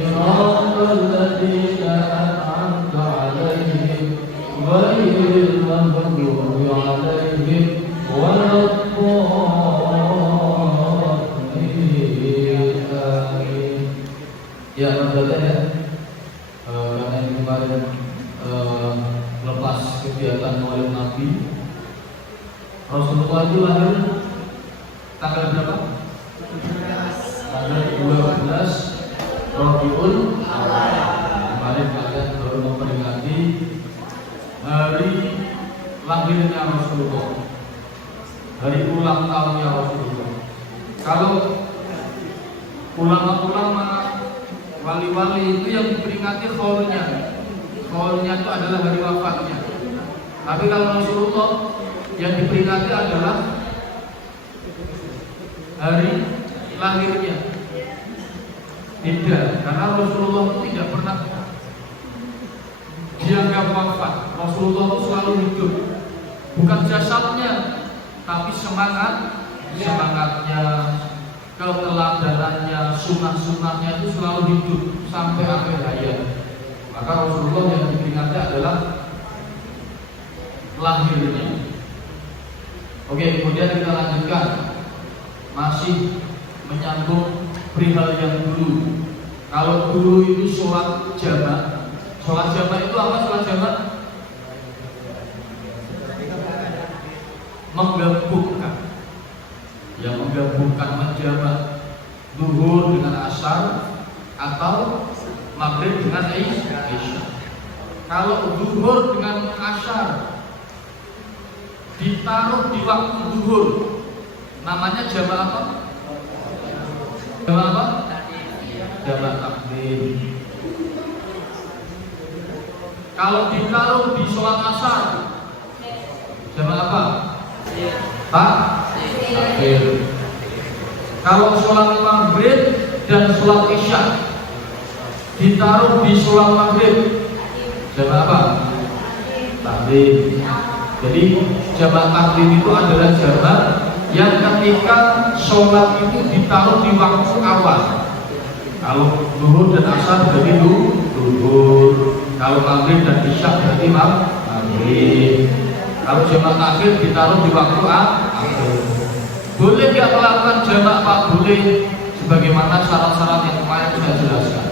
صراط الذين أنعمت عليهم غير المغضوب عليهم ولا الضالين. آمين. Ya, saudara ya, karena ini kemarin lepas kegiatan Maulid Nabi, Rasulullah itu lahir tanggal berapa? Tanggal 12 Rabiul Awal. Kemarin kalian baru memperingati hari lahirnya Rasulullah, hari ulang tahunnya Rasulullah. Kalau ulama-ulama wali-wali itu yang diperingati khaulnya itu adalah hari wafatnya. Tapi kalau Rasulullah yang diperingati adalah hari lahirnya. Tidak, karena Rasulullah itu tidak pernah dianggap wafat. Rasulullah itu selalu hidup. Bukan jasadnya, tapi semangatnya, keteladanannya, sunnah-sunnahnya itu selalu hidup sampai akhir hayat. Maka Rasulullah yang diperingati adalah lahirnya. Oke, kemudian kita lanjutkan, masih menyambung perihal yang dulu. Kalau dulu itu sholat jamak. Sholat jamak itu apa? Sholat jamak menggabungkan, yang menggabungkan menjamak zuhur dengan asar atau maghrib dengan isya. Kalau zuhur dengan asar ditaruh di waktu zuhur, namanya jamak apa? Jamak apa? Jamak takdim. Kalau ditaruh di sholat asar, jamak apa? Takbir. Kalau sholat maghrib dan sholat isya ditaruh di sholat maghrib, jamak apa? Takdim. Jadi jamak takdim itu adalah jamak yang ketika sholat itu ditaruh di waktu awal. Kalau zuhur dan asar berarti zuhur, kalau maghrib dan isya berarti maghrib. Kalau jamak takhir ditaruh di waktu akhir. Boleh nggak melakukan jamak? Pak, boleh, sebagaimana syarat-syarat yang kemarin sudah jelaskan.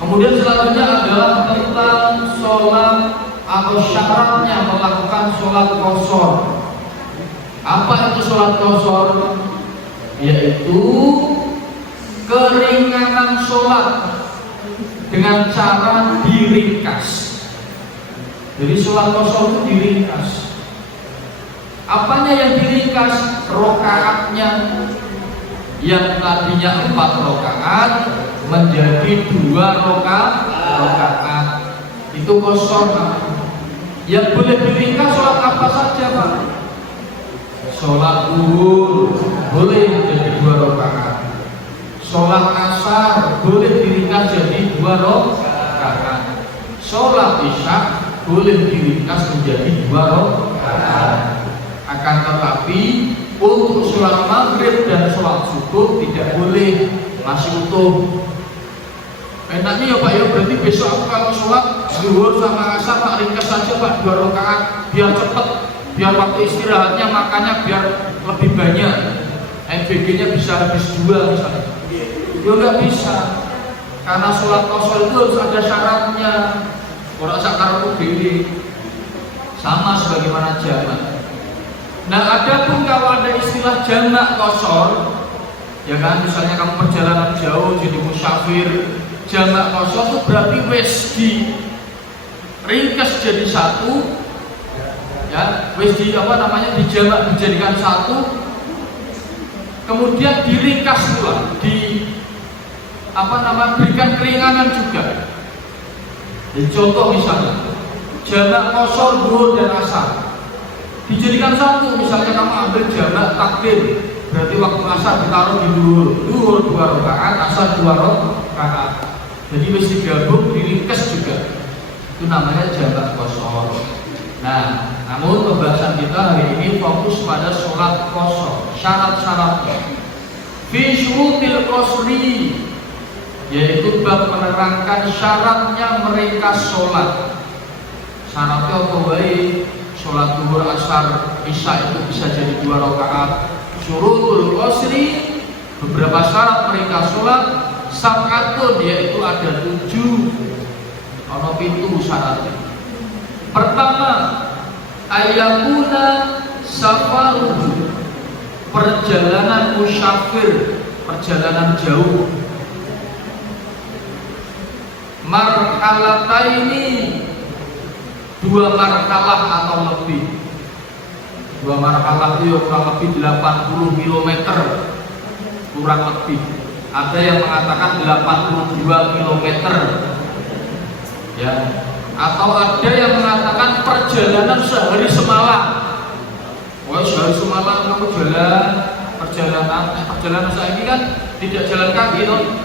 Kemudian selanjutnya adalah tentang sholat atau syaratnya melakukan sholat qashar. Apa itu sholat qashar? Yaitu keringanan sholat dengan cara diringkas. Jadi sholat qashar itu diringkas. Apanya yang diringkas? Rokaatnya, yang tadinya 4 rokaat menjadi 2 rokaat. Itu qashar. Yang boleh diringkas sholat apa saja, Pak? Sholat zuhur boleh jadi 2 rokaat. Sholat asar boleh diringkas jadi 2 rokaat. Sholat isya boleh diringkas menjadi 2 rokaat. Akan tetapi untuk sholat maghrib dan sholat subuh tidak boleh, masih utuh. Enaknya ya Pak ya, berarti besok aku kalau sholat zuhur sama asar tak ringkas saja Pak 2 rokaat, biar cepet, biar waktu istirahatnya makannya biar lebih banyak, NBG-nya bisa habis 2 misalnya. Ya nggak bisa, karena sholat qashar itu harus ada syaratnya. Orang sakaramu dewi sama sebagaimana jamak. Nah, adapun kalau ada istilah jamak qashar, ya kan, misalnya kamu perjalanan jauh jadi musafir, jamak qashar itu berarti wis di ringkas jadi 1, ya, wis di apa namanya dijamak dijadikan 1, kemudian diringkas pula, di apa namanya berikan keringanan juga. Jadi contoh misalnya jamak qashar zuhur dan asar dijadikan 1, misalnya kamu ambil jamak takdim, berarti waktu asar ditaruh di zuhur 2 rakaat, asar 2 rakaat. Jadi mesti digabung diringkas juga. Itu namanya jamak qashar. Nah, namun pembahasan kita hari ini fokus pada sholat qashar, syarat-syaratnya. Fi syurutil qashri, yaitu bab menerangkan syaratnya mereka sholat. Syaratnya apa baik? Sholat zuhur, asar, isya itu bisa jadi 2 rakaat. Syurutul qasri, beberapa syarat mereka sholat. Sab'atun, yaitu ada 7 ono pintu syaratnya. Pertama, ayakuna safaruhu, perjalanan musyafir, perjalanan jauh. Marhalataini, 2 marhalah atau lebih. 2 marhalah itu kurang lebih 80 km, kurang lebih. Ada yang mengatakan 82 km, ya. Atau ada yang mengatakan perjalanan sehari semalam. Wah, sehari semalam kamu perjalanan saya ini kan tidak jalan kaki loh.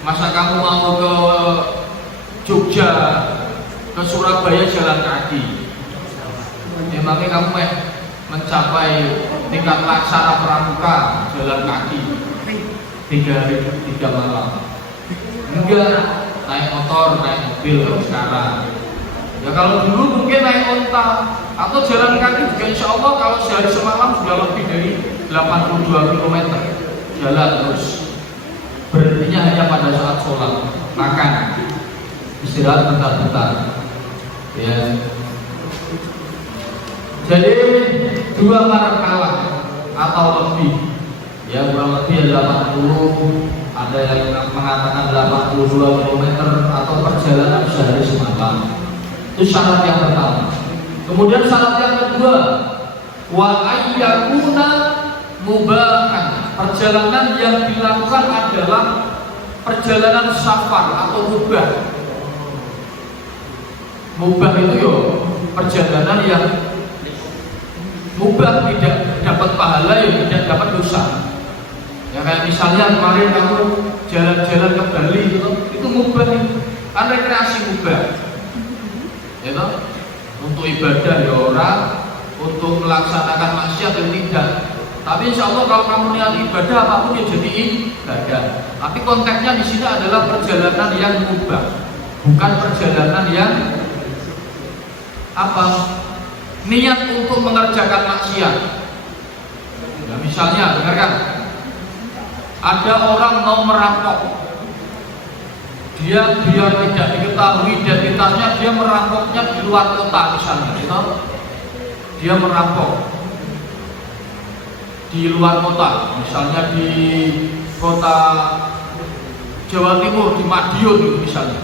Masa kamu mau ke Jogja, ke Surabaya jalan kaki? Memangnya kamu mencapai tingkat laksana pramuka jalan kaki 3 hari 3 malam? Enggak, naik motor, naik mobil sekarang. Ya kalau dulu mungkin naik onta atau jalan kaki juga, insya Allah kalau sehari semalam sudah lebih dari 82 km jalan terus. Berhentinya hanya pada saat sholat, makan, istirahat bentar-bentar. Ya. Jadi 2 marhalah atau lebih, ya kurang lebih 80, ada yang mengatakan 82 km atau perjalanan sehari semalam. Itu syarat yang pertama. Kemudian syarat yang kedua, wa ayyakuna mubahan, perjalanan yang dilakukan adalah perjalanan safar atau mubah. Mubah itu yo perjalanan yang mubah, tidak dapat pahala, ya tidak dapat dosa. Ya kayak misalnya kemarin kamu jalan-jalan ke Bali itu mubah, kan rekreasi mubah. Ya toh? Untuk ibadah ya orang, untuk melaksanakan maksiat ya tidak. Tapi insya Allah kalau kamu niat ibadah apapun ya jadi ibadah. Tapi konteksnya di sini adalah perjalanan yang mubah, bukan perjalanan yang apa? Niat untuk mengerjakan maksiat. Ya, misalnya, dengarkan, ada orang mau merampok, dia biar tidak diketahui identitasnya, dia merampoknya di luar kota misalnya, gitu. Dia merampok di luar kota, misalnya di kota Jawa Timur, di Madiun misalnya.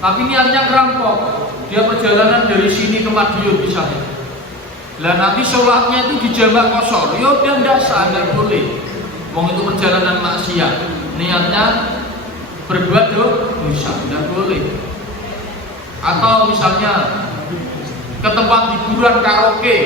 Tapi niatnya merampok, dia perjalanan dari sini ke Madiun misalnya. Lah nanti sholatnya itu di jamak kosor, ya udah tidak sah, tidak boleh. Wong itu perjalanan maksiat, niatnya berbuat dosa, tidak boleh. Atau misalnya ke tempat hiburan karaoke,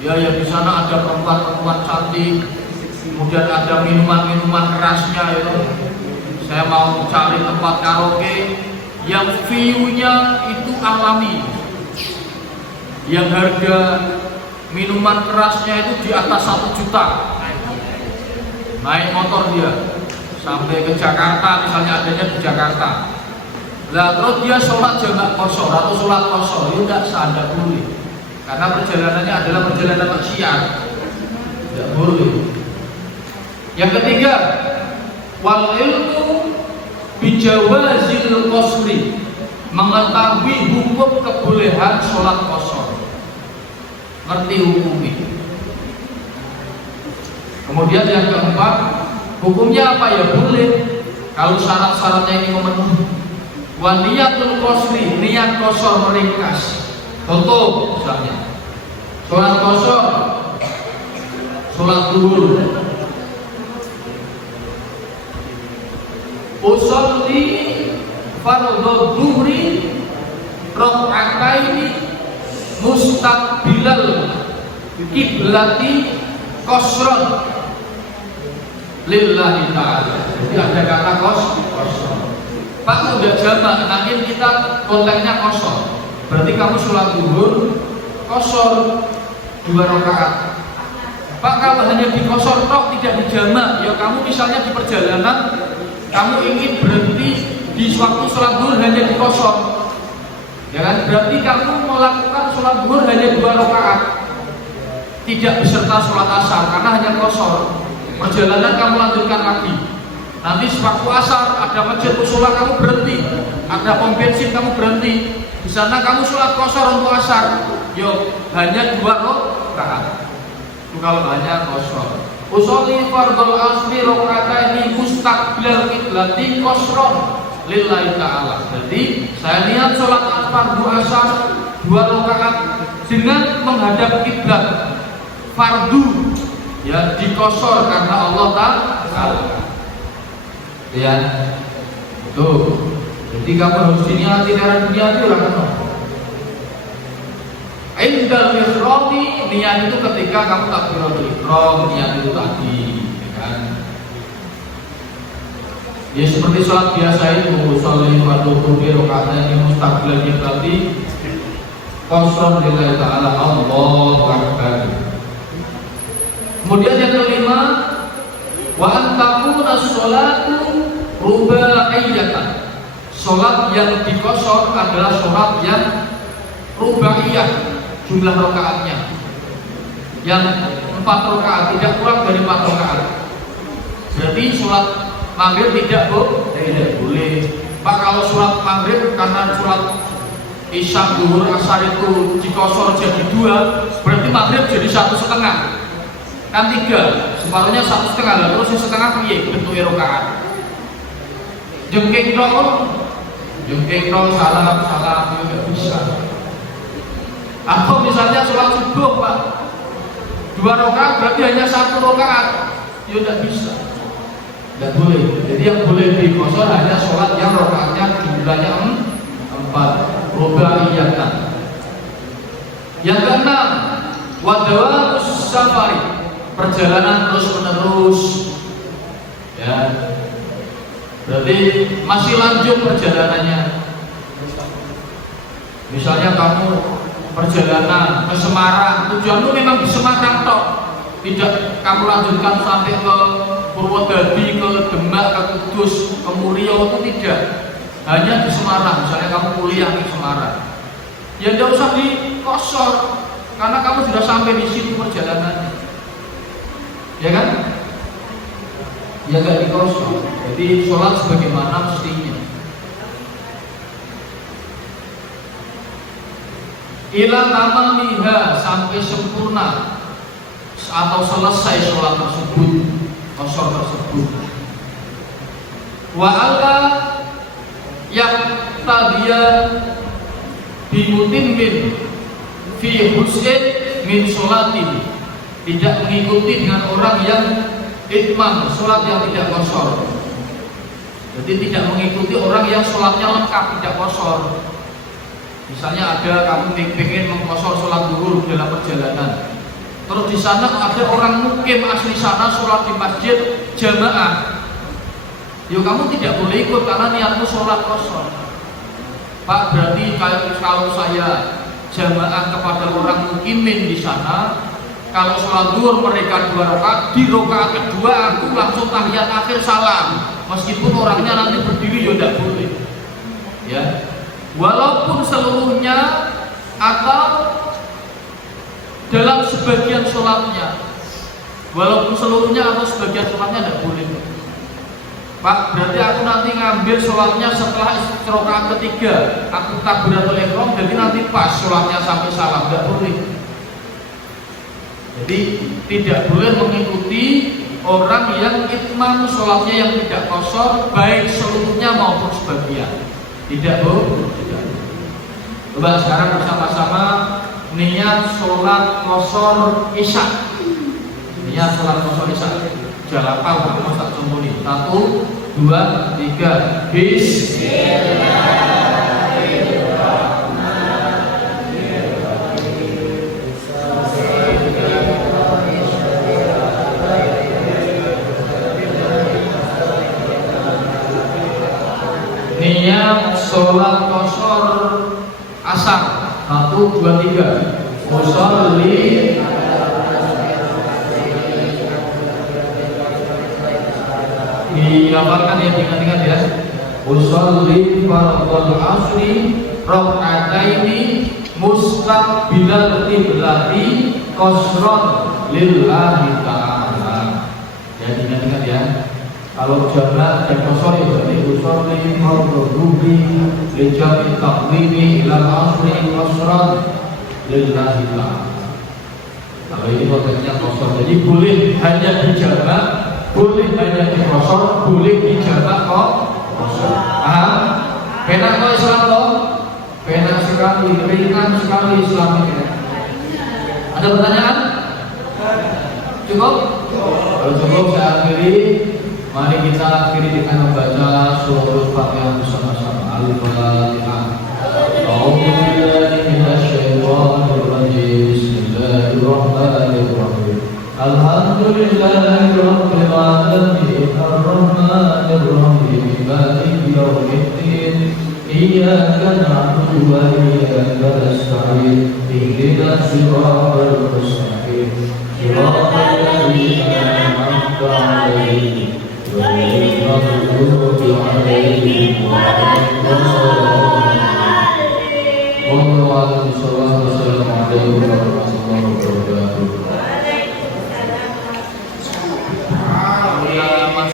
ya di sana ada perempuan-perempuan cantik, kemudian ada minuman-minuman kerasnya itu. Saya mau cari tempat karaoke yang view-nya itu alami, yang harga minuman kerasnya itu di atas 1 juta. Naik motor dia sampai ke Jakarta, misalnya adanya di Jakarta. Lah terus dia sholat jamak kosor atau sholat kosor, itu tidak sah, tidak boleh. Karena perjalanannya adalah perjalanan maksiat, tidak boleh. Yang ketiga, wal ilmu bijawazil qasri, mengetahui hukum kebolehan sholat kosor, ngerti hukumnya. Kemudian yang keempat, hukumnya apa ya boleh kalau syarat-syaratnya ini memenuhi. Wa niyatul qasri, niat kosor meringkas. Contoh misalnya sholat kosor, sholat zuhur, usolli fardhu dhuhri raka'ataini mustaqbilal kiblati qasran lillahi ta'ala. Jadi ada kata kosor. Pak udah jamak, nanti kita konteksnya kosor. Berarti kamu sholat zuhur kosor 2 rakaat. Pak, kalau hanya di kosor tok tidak dijamak, ya kamu misalnya di perjalanan kamu ingin berhenti di waktu sholat zuhur hanya di kosor, ya kan? Berarti kamu melakukan sholat zuhur hanya 2 rakaat, tidak beserta sholat asar karena hanya kosor. Perjalanan kamu lanjutkan lagi. Nanti sewaktu asar ada masjid musola kamu berhenti, ada pom bensin kamu berhenti. Di sana kamu sholat kosor untuk asar, yo hanya 2 rakaat. Itu kalau hanya kosor. Usolli fardhul asri rakaataini mustaqbil qiblati qasron lillahi ta'ala. Jadi saya niat sholat fardu asar 2 rakaat dengan menghadap kiblat fardu, ya dikosor karena Allah Ta'ala. Ya, tuh. Jadi kamu harus diniati darah dunia itu lah. Indal mihrami, niat itu ketika kamu takbiratul ihram, niat itu tadi, ya kan? Ya seperti sholat biasa itu, sholli fardhu dhuhri rakaataini mustaqbil qiblati qasran lillahi ta'ala, Allahu akbar. Kemudian yang kelima, wa antakuna sholatu rubaiyatan. Sholat yang dikosor adalah sholat yang rubaiyah, jumlah rakaatnya yang 4 rakaat, tidak kurang dari 4 rakaat. Berarti sholat maghrib tidak boleh. Pak, kalau sholat maghrib karena sholat isya, zuhur, asar itu dikosor jadi 2, berarti maghrib jadi 1,5, kan 3, separuhnya 1,5, terus yang setengah piye bentuknya rakaat. Jengking dong, salam juga bisa. Atau misalnya sholat subuh, Pak, 2 rakaat berarti hanya 1 rakaat, ya tidak bisa, tidak boleh. Jadi yang boleh dikosor hanya sholat yang rakaatnya jumlahnya 4 rubaiyatan. Yang keenam, wadawam safari, perjalanan terus menerus, ya berarti masih lanjut perjalanannya. Misalnya kamu perjalanan ke Semarang, tujuanmu memang di Semarang toh, tidak kamu lanjutkan sampai ke Purwodadi, ke Demak, ke Kudus, ke Murio, itu tidak, hanya di Semarang. Misalnya kamu kuliah di Semarang, ya tidak usah dikosor karena kamu sudah sampai di situ perjalanannya, ya kan? Ya gak dikosor. Jadi sholat sebagaimana mestinya. Ila tamamiha, sampai sempurna atau selesai sholat tersebut, kosor tersebut. Wa alla yaqtadiya bimutimmin fi husn min sholatihi, tidak mengikuti dengan orang yang itmam, sholat yang tidak kosor. Jadi tidak mengikuti orang yang sholatnya lengkap, tidak kosor. Misalnya ada kamu ingin mengkosor sholat zuhur dalam perjalanan, terus di sana ada orang mukim asli sana sholat di masjid jamaah, yuk kamu tidak boleh ikut karena niatmu sholat kosor. Pak, berarti kalau saya jamaah kepada orang mukimin di sana, kalau sholat zuhur mereka 2 rakaat, di rakaat kedua aku langsung tahiyat akhir salam, meskipun orangnya nanti berdiri, ya tidak boleh, ya. Walaupun seluruhnya atau dalam sebagian sholatnya, walaupun seluruhnya atau sebagian sholatnya tidak boleh. Pak, berarti aku nanti ngambil sholatnya setelah rakaat ketiga, aku takbiratul ihram, jadi nanti pas sholatnya sampai salam, tidak boleh. Jadi tidak boleh mengikuti orang yang itmam, sholatnya yang tidak kosor, baik seluruhnya maupun sebagian. Tidak boleh. Coba sekarang bersama-sama niat sholat kosor isya. Niat sholat kosor isya. Jangan lupa kamu tak tumpuni. 1, 2, 3. Niat sholat kosor asar. 1, 2, 3. Usolli dihafalkan ya, ingat-ingat ya. Usolli fardhul asri raka'ataini mustaqbilal qiblati qasran lillahi ta'ala. Ya ingat-ingat ya. Kalau jamak dan kosor ya berarti usolli fardhul dhuhri li jam'i taqwimi ila asri qasran lillahi ta'ala. Kalau ini konteksnya kosor, jadi boleh hanya dijamak, boleh hanya dikosor, boleh dijamak kok kosor. Paham? Penak kok Islam kok? Penak sekali, ringan sekali Islam ini. Ada pertanyaan? Cukup? Kalau cukup saya akhiri. Mari kita akhiri dengan membaca surah Fatihah bersama-sama. Al-Fatihah. A'udzubillahi minasyaitonir rajim. Bismillahirrahmanirrahim. Alhamdulillahi rabbil alamin. Ar-Rahmanir Rahim. Maliki yaumiddin. Iyyaka na'budu wa iyyaka nasta'in. Ihdinas siratal mustaqim. Siratal ladzina an'amta 'alaihim. غير المغضوب عليهم ولا الضالين. والله أعلم.